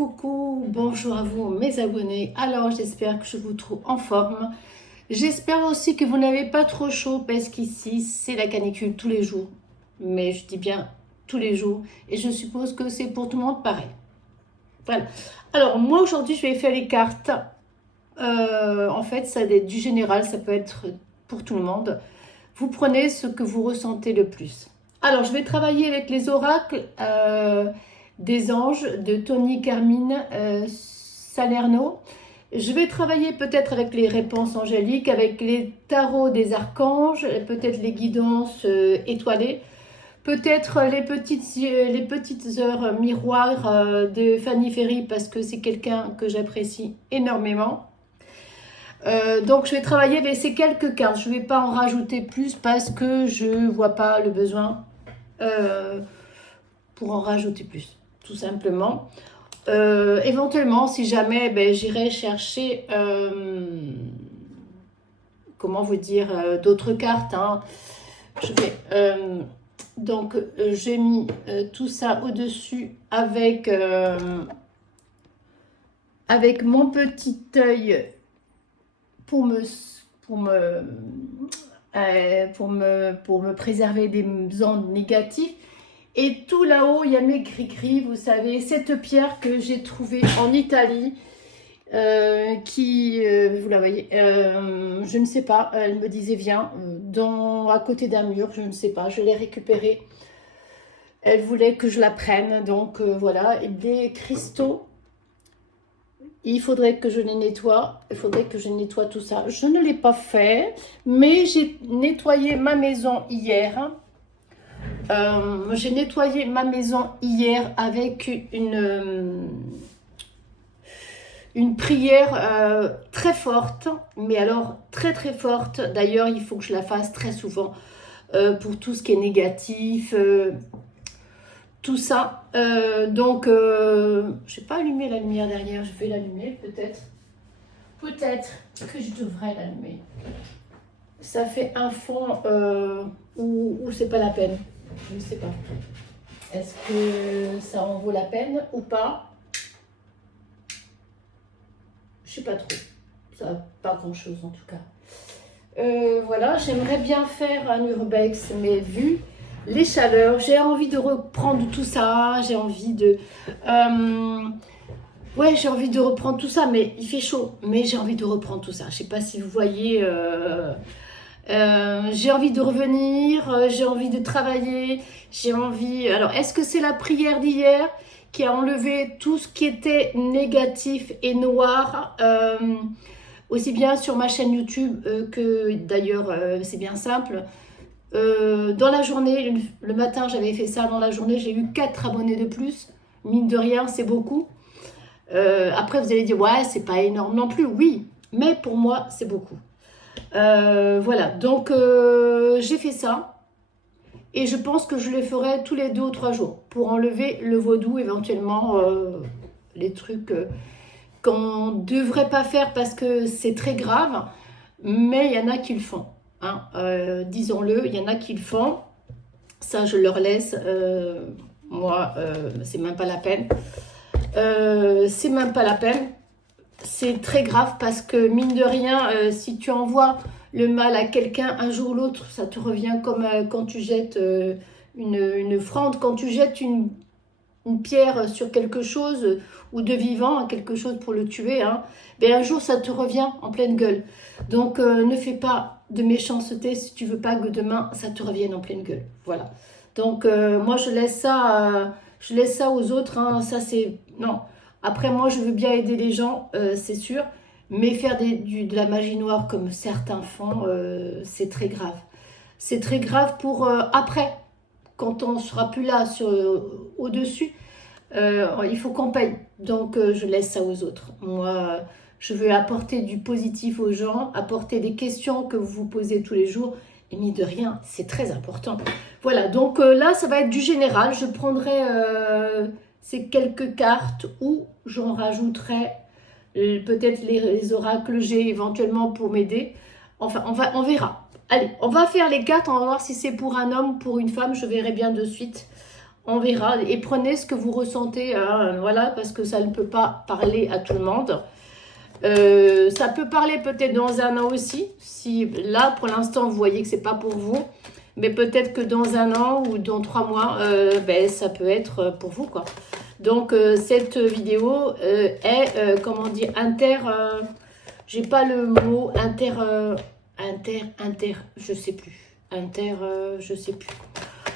coucou, bonjour à vous mes abonnés. Alors j'espère que je vous trouve en forme. J'espère aussi que vous n'avez pas trop chaud parce qu'ici c'est la canicule tous les jours. Mais je dis bien tous les jours et je suppose que c'est pour tout le monde pareil. Voilà. Alors moi aujourd'hui je vais faire les cartes. En fait ça va être du général, ça peut être pour tout le monde. Vous prenez ce que vous ressentez le plus. Alors je vais travailler avec les oracles des anges de Tony Carmine Salerno. Je vais travailler peut-être avec les réponses angéliques, avec les tarots des archanges, peut-être les guidances étoilées, peut-être les petites heures miroirs de Fanny Ferry parce que c'est quelqu'un que j'apprécie énormément. Donc je vais travailler avec ces quelques cartes. Je ne vais pas en rajouter plus parce que je ne vois pas le besoin pour en rajouter plus, tout simplement. Éventuellement, si jamais, j'irai chercher, comment vous dire, d'autres cartes. Hein. Je vais, donc, j'ai mis tout ça au-dessus avec mon petit œil pour me préserver des ondes négatives. Et tout là-haut, il y a mes gris-gris, vous savez, cette pierre que j'ai trouvée en Italie, vous la voyez, je ne sais pas, elle me disait viens, à côté d'un mur, je ne sais pas, je l'ai récupérée. Elle voulait que je la prenne, donc voilà, et des cristaux. Il faudrait que je les nettoie, tout ça. Je ne l'ai pas fait, mais j'ai nettoyé ma maison hier. J'ai nettoyé ma maison hier avec une prière très forte, mais alors très très forte. D'ailleurs, il faut que je la fasse très souvent pour tout ce qui est négatif, tout ça. Donc, je n'ai pas allumé la lumière derrière, je vais l'allumer peut-être. Peut-être que je devrais l'allumer. Ça fait un fond où c'est pas la peine. Je ne sais pas. Est-ce que ça en vaut la peine ou pas? Je sais pas trop. Ça n'a pas grand-chose en tout cas. Voilà, j'aimerais bien faire un urbex, mais vu les chaleurs, j'ai envie de reprendre tout ça. J'ai envie de... ouais, j'ai envie de reprendre tout ça, mais il fait chaud. Mais j'ai envie de reprendre tout ça. Je ne sais pas si vous voyez... j'ai envie de revenir, j'ai envie de travailler, j'ai envie... Alors, est-ce que c'est la prière d'hier qui a enlevé tout ce qui était négatif et noir, aussi bien sur ma chaîne YouTube que d'ailleurs, c'est bien simple. Dans la journée, le matin, j'avais fait ça dans la journée, j'ai eu 4 abonnés de plus. Mine de rien, c'est beaucoup. Après, vous allez dire, ouais, c'est pas énorme non plus. Oui, mais pour moi, c'est beaucoup. Voilà, donc j'ai fait ça et je pense que je le ferai tous les 2 ou 3 jours pour enlever le vaudou, éventuellement les trucs qu'on ne devrait pas faire parce que c'est très grave, mais il y en a qui le font, hein, disons-le, il y en a qui le font, ça je leur laisse, moi c'est même pas la peine, c'est même pas la peine. C'est très grave parce que, mine de rien, si tu envoies le mal à quelqu'un, un jour ou l'autre, ça te revient comme quand tu jettes une offrande, quand tu jettes une pierre sur quelque chose ou de vivant, quelque chose pour le tuer, hein, ben un jour, ça te revient en pleine gueule. Donc, ne fais pas de méchanceté si tu veux pas que demain, ça te revienne en pleine gueule. Voilà. Donc, moi, je laisse ça aux autres. Hein, ça, c'est... Non. Après, moi, je veux bien aider les gens, c'est sûr, mais faire de la magie noire comme certains font, c'est très grave. C'est très grave pour après, quand on ne sera plus là au-dessus, il faut qu'on paye. Donc, je laisse ça aux autres. Moi, je veux apporter du positif aux gens, apporter des questions que vous vous posez tous les jours, et mine de rien, c'est très important. Voilà, donc là, ça va être du général. Je prendrai... ces quelques cartes où j'en rajouterai peut-être les oracles que j'ai éventuellement pour m'aider. Enfin, on verra. Allez, on va faire les cartes, on va voir si c'est pour un homme ou pour une femme, je verrai bien de suite. On verra. Et prenez ce que vous ressentez, hein, voilà, parce que ça ne peut pas parler à tout le monde. Ça peut parler peut-être dans un an aussi. Si là, pour l'instant, vous voyez que c'est pas pour vous. Mais peut-être que dans un an ou dans 3 mois, ben, ça peut être pour vous, quoi. Donc, cette vidéo est, comment dire, j'ai pas le mot je sais plus. Je sais plus.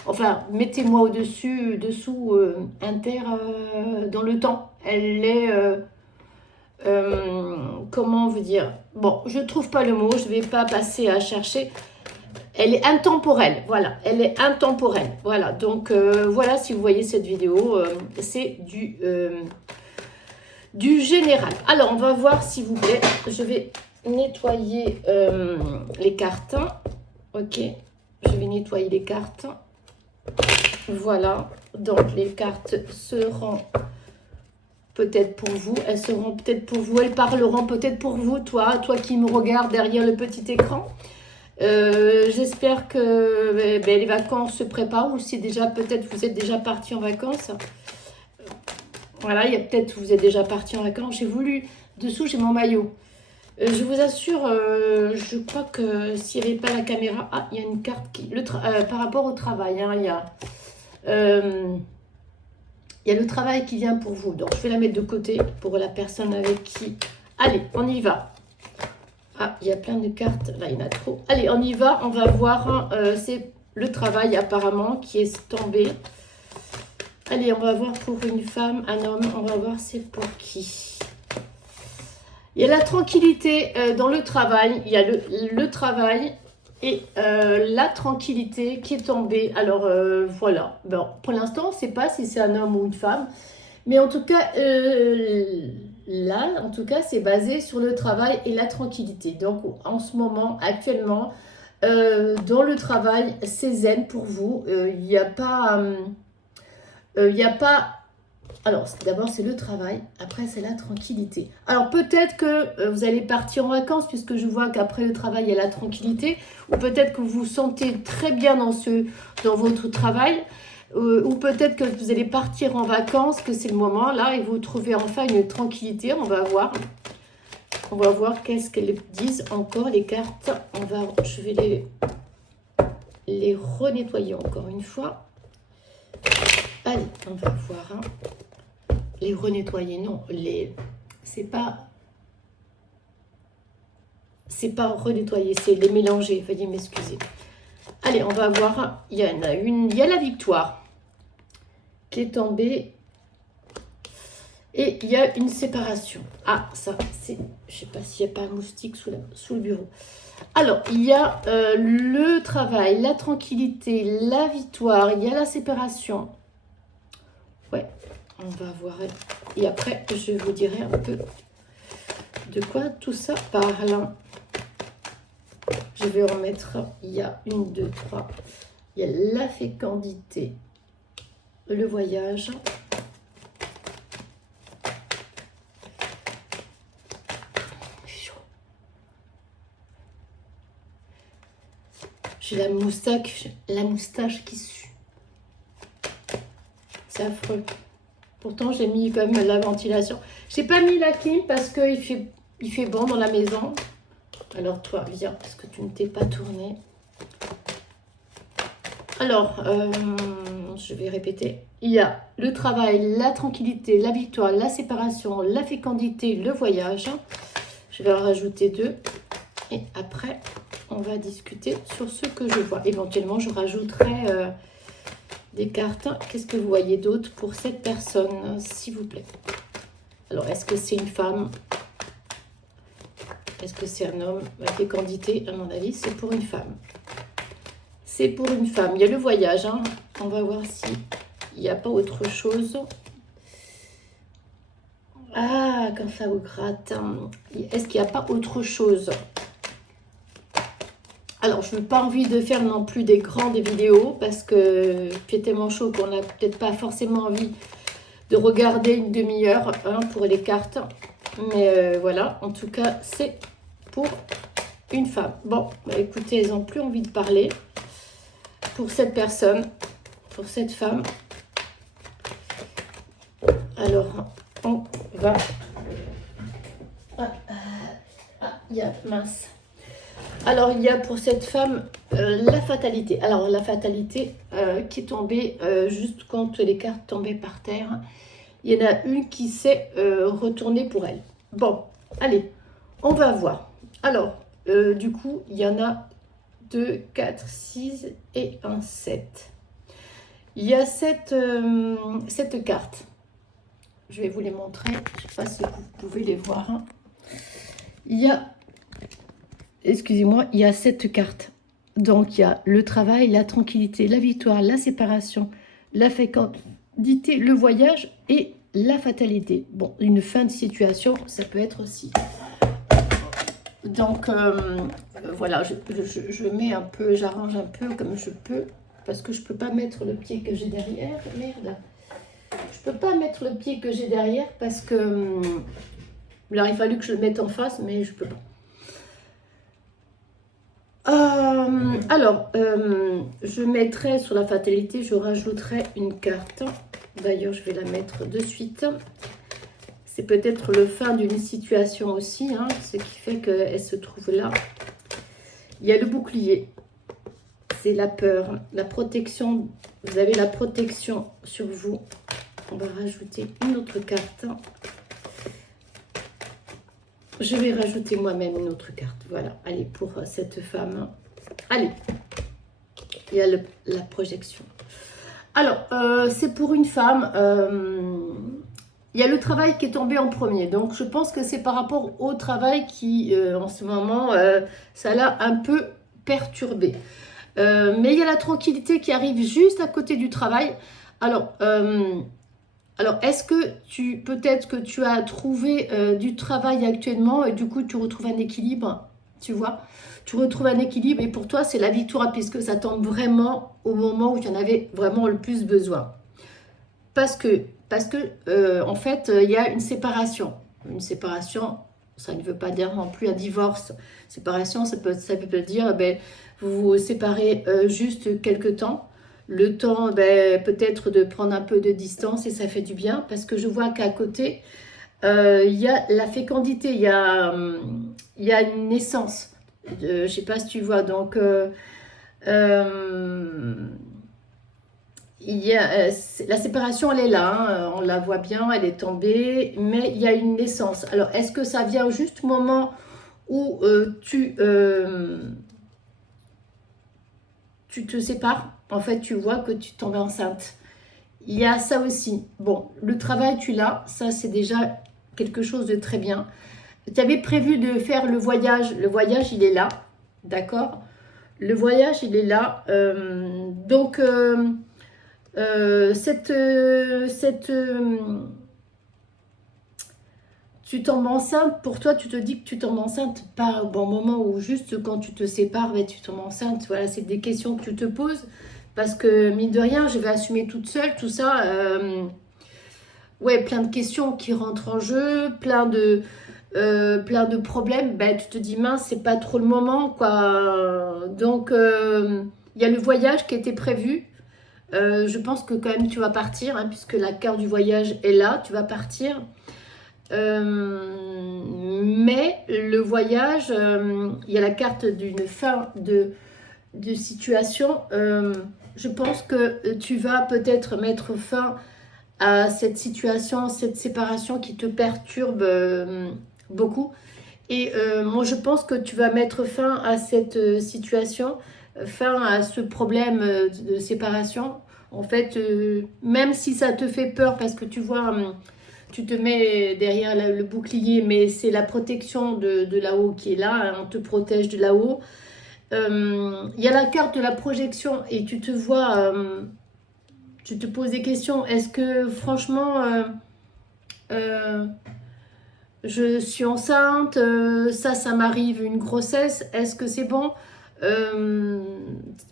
Enfin, mettez-moi dessous, dans le temps. Elle est, comment vous dire? Bon, je trouve pas le mot, je vais pas passer à chercher. Elle est intemporelle, voilà, elle est intemporelle. Voilà, donc voilà, si vous voyez cette vidéo, c'est du général. Alors, on va voir, s'il vous plaît. Je vais nettoyer les cartes. Ok, je vais nettoyer les cartes. Voilà, donc les cartes seront peut-être pour vous. Elles seront peut-être pour vous. Elles parleront peut-être pour vous, toi qui me regardes derrière le petit écran. J'espère que ben, les vacances se préparent, ou si déjà peut-être vous êtes déjà parti en vacances. Voilà, il y a peut-être vous êtes déjà parti en vacances. J'ai voulu, dessous j'ai mon maillot. Je vous assure, je crois que s'il n'y avait pas la caméra, ah, il y a une carte qui, par rapport au travail, hein, il y a le travail qui vient pour vous. Donc je vais la mettre de côté pour la personne avec qui. Allez, on y va. Ah, il y a plein de cartes. Là, il y en a trop. Allez, on y va. On va voir. C'est le travail apparemment qui est tombé. Allez, on va voir pour une femme, un homme. On va voir c'est pour qui. Il y a la tranquillité dans le travail. Il y a le travail et la tranquillité qui est tombée. Alors, voilà. Bon, pour l'instant, on ne sait pas si c'est un homme ou une femme. Mais en tout cas, là, en tout cas, c'est basé sur le travail et la tranquillité. Donc, en ce moment, actuellement, dans le travail, c'est zen pour vous. Il n'y a pas... Alors, d'abord, c'est le travail. Après, c'est la tranquillité. Alors, peut-être que vous allez partir en vacances, puisque je vois qu'après le travail, il y a la tranquillité. Ou peut-être que vous vous sentez très bien dans votre travail. Ou peut-être que vous allez partir en vacances, que c'est le moment là, et vous trouvez enfin une tranquillité. On va voir. On va voir qu'est-ce qu'elles disent encore, les cartes. Je vais les renettoyer encore une fois. Allez, on va voir. Hein. Les renettoyer, non. C'est pas renettoyer, c'est les mélanger. Veuillez m'excuser. Allez, on va voir. Il y en a une. Il y a la victoire qui est tombée. Et il y a une séparation. Ah, ça, c'est... Je ne sais pas s'il n'y a pas un moustique sous le bureau. Alors, il y a le travail, la tranquillité, la victoire. Il y a la séparation. Ouais, on va voir. Et après, je vous dirai un peu de quoi tout ça parle. Je vais remettre, il y a 1, 2, 3. Il y a la fécondité, le voyage. J'ai la moustache qui sue. C'est affreux. Pourtant, j'ai mis quand même la ventilation. J'ai pas mis la clim parce qu'il fait bon dans la maison. Alors toi, viens, parce que tu ne t'es pas tourné. Alors, je vais répéter. Il y a le travail, la tranquillité, la victoire, la séparation, la fécondité, le voyage. Je vais en rajouter 2. Et après, on va discuter sur ce que je vois. Éventuellement, je rajouterai des cartes. Qu'est-ce que vous voyez d'autre pour cette personne, s'il vous plaît? Alors, est-ce que c'est une femme? Est-ce que c'est un homme? La fécondité, à mon avis, c'est pour une femme. C'est pour une femme. Il y a le voyage. Hein. On va voir s'il n'y a pas autre chose. Ah, comme ça vous gratte. Est-ce qu'il n'y a pas autre chose? Alors, je n'ai pas envie de faire non plus des grandes vidéos parce que il fait tellement chaud qu'on n'a peut-être pas forcément envie de regarder une demi-heure hein, pour les cartes. Mais voilà, en tout cas, c'est pour une femme. Bon, bah, écoutez, elles n'ont plus envie de parler pour cette personne, pour cette femme. Alors, on va... il y a... Mince. Alors, il y a pour cette femme la fatalité. Alors, la fatalité qui est tombée juste quand les cartes tombaient par terre. Il y en a une qui s'est retournée pour elle. Bon, allez, on va voir. Alors, du coup, il y en a 2, 4, 6 et un 7. Il y a cette carte. Je vais vous les montrer. Je ne sais pas si vous pouvez les voir. Il y a, excusez-moi, il y a 7 cartes. Donc, il y a le travail, la tranquillité, la victoire, la séparation, la fécondité, le voyage et la fatalité. Bon, une fin de situation, ça peut être aussi. Donc, voilà, je mets un peu, j'arrange un peu comme je peux, parce que je ne peux pas mettre le pied que j'ai derrière. Merde. Je ne peux pas mettre le pied que j'ai derrière parce que... il aurait fallu que je le mette en face, mais je ne peux pas. Alors, je mettrai sur la fatalité, je rajouterai une carte. D'ailleurs, je vais la mettre de suite. C'est peut-être le fin d'une situation aussi, hein, ce qui fait qu'elle se trouve là. Il y a le bouclier. C'est la peur, la protection. Vous avez la protection sur vous. On va rajouter une autre carte. Je vais rajouter moi-même une autre carte. Voilà, allez, pour cette femme. Allez, il y a la projection. Alors, c'est pour une femme. Il y a le travail qui est tombé en premier. Donc, je pense que c'est par rapport au travail qui, en ce moment, ça l'a un peu perturbé. Mais il y a la tranquillité qui arrive juste à côté du travail. Alors, est-ce que peut-être que tu as trouvé du travail actuellement et du coup, tu retrouves un équilibre, tu vois? Tu retrouves un équilibre et pour toi, c'est la victoire puisque ça tombe vraiment au moment où tu en avais vraiment le plus besoin. Parce que en fait, il y a une séparation. Une séparation, ça ne veut pas dire non plus un divorce. Séparation, ça peut dire, ben, vous vous séparez juste quelque temps. Le temps, ben, peut-être de prendre un peu de distance et ça fait du bien. Parce que je vois qu'à côté, il y a la fécondité, il y a une naissance. Je ne sais pas si tu vois, donc... il y a, la séparation, elle est là, hein, on la voit bien, elle est tombée, mais il y a une naissance. Alors, est-ce que ça vient juste au moment où tu te sépares? En fait, tu vois que tu tombes enceinte. Il y a ça aussi. Bon, le travail, tu l'as. Ça, c'est déjà quelque chose de très bien. Tu avais prévu de faire le voyage. Le voyage, il est là. D'accord? Le voyage, il est là. Donc... tu tombes enceinte, pour toi, tu te dis que tu tombes enceinte pas au bon moment ou juste quand tu te sépares, ben, tu tombes enceinte. Voilà, c'est des questions que tu te poses parce que, mine de rien, je vais assumer toute seule tout ça. Ouais, plein de questions qui rentrent en jeu, plein de problèmes. Ben, tu te dis, mince, c'est pas trop le moment, quoi. Donc, il y a le voyage qui était prévu. Je pense que quand même tu vas partir, hein, puisque la carte du voyage est là, tu vas partir. Mais le voyage, il y a la carte d'une fin de situation. Je pense que tu vas peut-être mettre fin à cette situation, cette séparation qui te perturbe beaucoup. Et moi, je pense que tu vas mettre fin à cette situation, fin à ce problème de séparation. En fait, même si ça te fait peur parce que tu vois, tu te mets derrière le bouclier, mais c'est la protection de là-haut qui est là, hein, on te protège de là-haut. Il y a la carte de la projection et tu te vois, tu te poses des questions. Est-ce que franchement, je suis enceinte, ça m'arrive une grossesse, est-ce que c'est bon?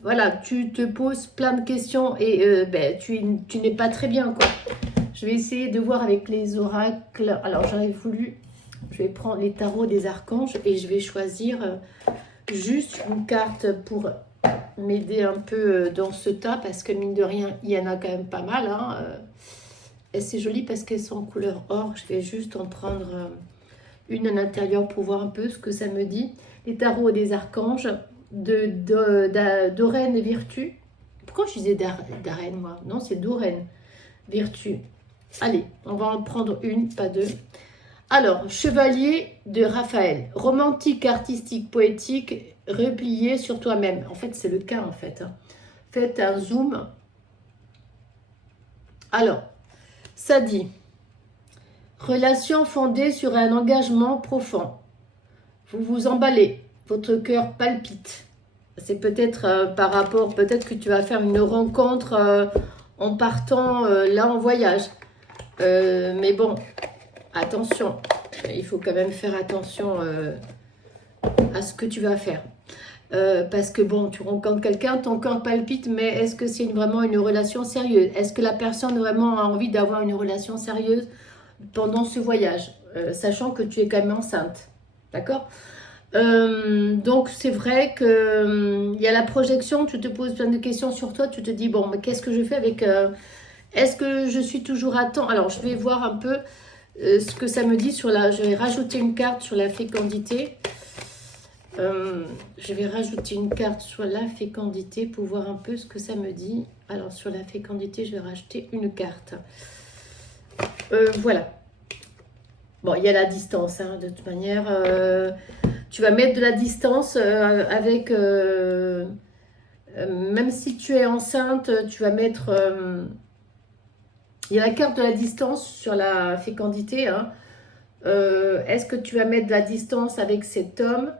Voilà, tu te poses plein de questions et ben, tu n'es pas très bien, quoi. Je vais essayer de voir avec les oracles. Alors, je vais prendre les tarots des archanges et je vais choisir juste une carte pour m'aider un peu dans ce tas parce que mine de rien, il y en a quand même pas mal, hein. Et c'est joli parce qu'elles sont en couleur or. Je vais juste en prendre une à l'intérieur pour voir un peu ce que ça me dit. Les tarots des archanges, d'Oren Virtue. Pourquoi je disais d'Aren, moi? Non, c'est d'Oren Virtue. Allez, on va en prendre une, pas deux. Alors, Chevalier de Raphaël. Romantique, artistique, poétique, replié sur toi-même. En fait, c'est le cas, en fait. Faites un zoom. Alors, ça dit, relation fondée sur un engagement profond. Vous vous emballez, votre cœur palpite. C'est peut-être par rapport, peut-être que tu vas faire une rencontre en partant là en voyage. Mais bon, attention, il faut quand même faire attention à ce que tu vas faire. Parce que bon, tu rencontres quelqu'un, ton cœur palpite, mais est-ce que c'est vraiment une relation sérieuse? Est-ce que la personne vraiment a envie d'avoir une relation sérieuse pendant ce voyage, sachant que tu es quand même enceinte, d'accord? Donc c'est vrai que il y a la projection, tu te poses plein de questions sur toi, tu te dis bon, mais qu'est-ce que je fais avec est-ce que je suis toujours à temps? Alors je vais voir un peu ce que ça me dit sur la... Je vais rajouter une carte sur la fécondité. Je vais rajouter une carte sur la fécondité pour voir un peu ce que ça me dit. Alors sur la fécondité, je vais rajouter une carte. Voilà. Bon, il y a la distance, hein, de toute manière. Tu vas mettre de la distance avec... même si tu es enceinte, tu vas mettre... il y a la carte de la distance sur la fécondité. Hein. Est-ce que tu vas mettre de la distance avec cet homme?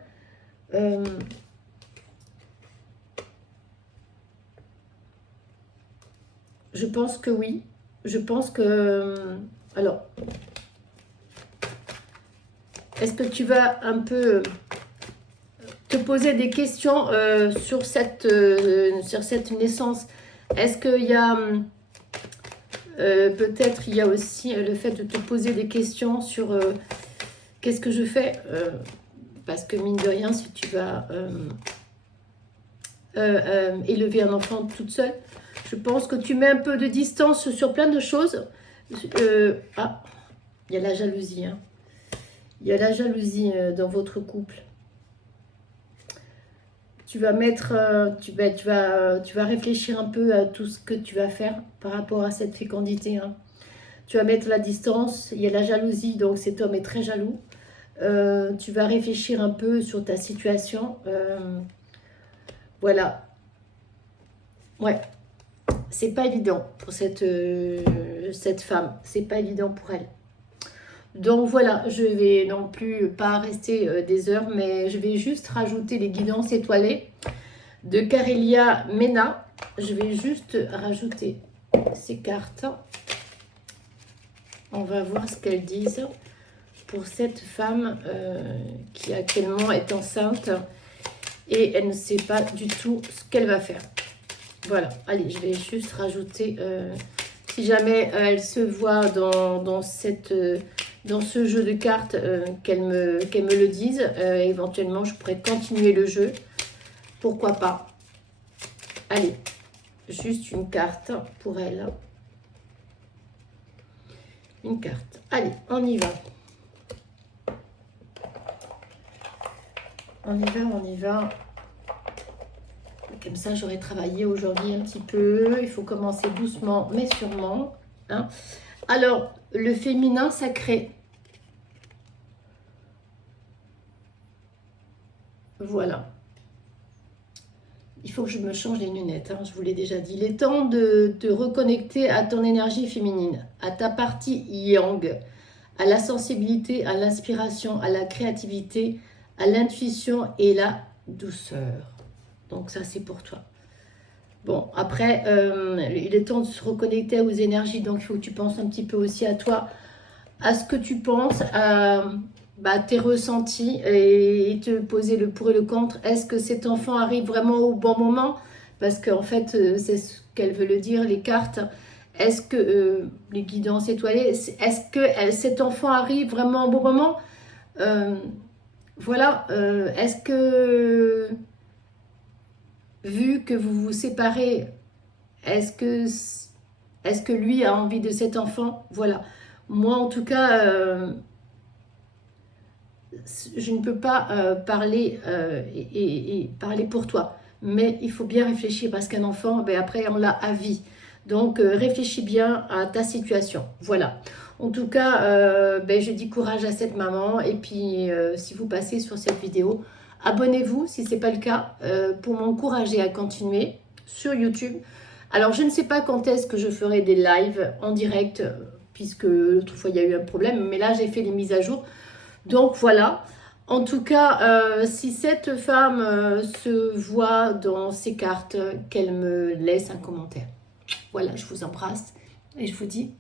Je pense que oui. Je pense que... alors, est-ce que tu vas un peu te poser des questions sur cette naissance? Est-ce qu'il y a... peut-être il y a aussi le fait de te poser des questions sur qu'est-ce que je fais, parce que mine de rien, si tu vas élever un enfant toute seule, je pense que tu mets un peu de distance sur plein de choses. Ah, il y a la jalousie, hein. Il y a la jalousie dans votre couple. Tu vas mettre, tu vas réfléchir un peu à tout ce que tu vas faire par rapport à cette fécondité. Hein. Tu vas mettre la distance, il y a la jalousie, donc cet homme est très jaloux. Tu vas réfléchir un peu sur ta situation. Voilà. Ouais. C'est pas évident pour cette femme. C'est pas évident pour elle. Donc voilà, je vais non plus pas rester des heures, mais je vais juste rajouter les guidances étoilées de Carélia Mena. Je vais juste rajouter ces cartes. On va voir ce qu'elles disent pour cette femme qui actuellement est enceinte et elle ne sait pas du tout ce qu'elle va faire. Voilà, allez, je vais juste rajouter, si jamais elle se voit dans ce jeu de cartes, qu'elle me le dise. Éventuellement, je pourrais continuer le jeu. Pourquoi pas? Allez, juste une carte pour elle. Une carte. Allez, on y va. On y va, on y va. Comme ça, j'aurais travaillé aujourd'hui un petit peu. Il faut commencer doucement, mais sûrement. Hein. Alors, le féminin sacré. Voilà. Il faut que je me change les lunettes, hein, je vous l'ai déjà dit. Il est temps de te reconnecter à ton énergie féminine, à ta partie yang, à la sensibilité, à l'inspiration, à la créativité, à l'intuition et la douceur. Donc ça, c'est pour toi. Bon, après, il est temps de se reconnecter aux énergies, donc il faut que tu penses un petit peu aussi à toi, à ce que tu penses, à tes ressentis et te poser le pour et le contre. Est-ce que cet enfant arrive vraiment au bon moment? Parce qu'en fait, c'est ce qu'elle veut le dire, les cartes. Est-ce que les guidances étoilées, est-ce que cet enfant arrive vraiment au bon moment? Voilà, est-ce que, vu que vous vous séparez, est-ce que Est-ce que lui a envie de cet enfant? Voilà. Moi, en tout cas, je ne peux pas parler et parler pour toi. Mais il faut bien réfléchir parce qu'un enfant, ben, après, on l'a à vie. Donc, réfléchis bien à ta situation. Voilà. En tout cas, ben, je dis courage à cette maman. Et puis, si vous passez sur cette vidéo, abonnez-vous si ce n'est pas le cas pour m'encourager à continuer sur YouTube. Alors, je ne sais pas quand est-ce que je ferai des lives en direct, puisque l'autre fois, il y a eu un problème. Mais là, j'ai fait les mises à jour. Donc voilà, en tout cas, si cette femme se voit dans ces cartes, qu'elle me laisse un commentaire. Voilà, je vous embrasse et je vous dis,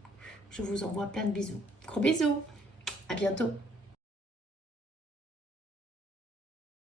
je vous envoie plein de bisous. Gros bisous, à bientôt.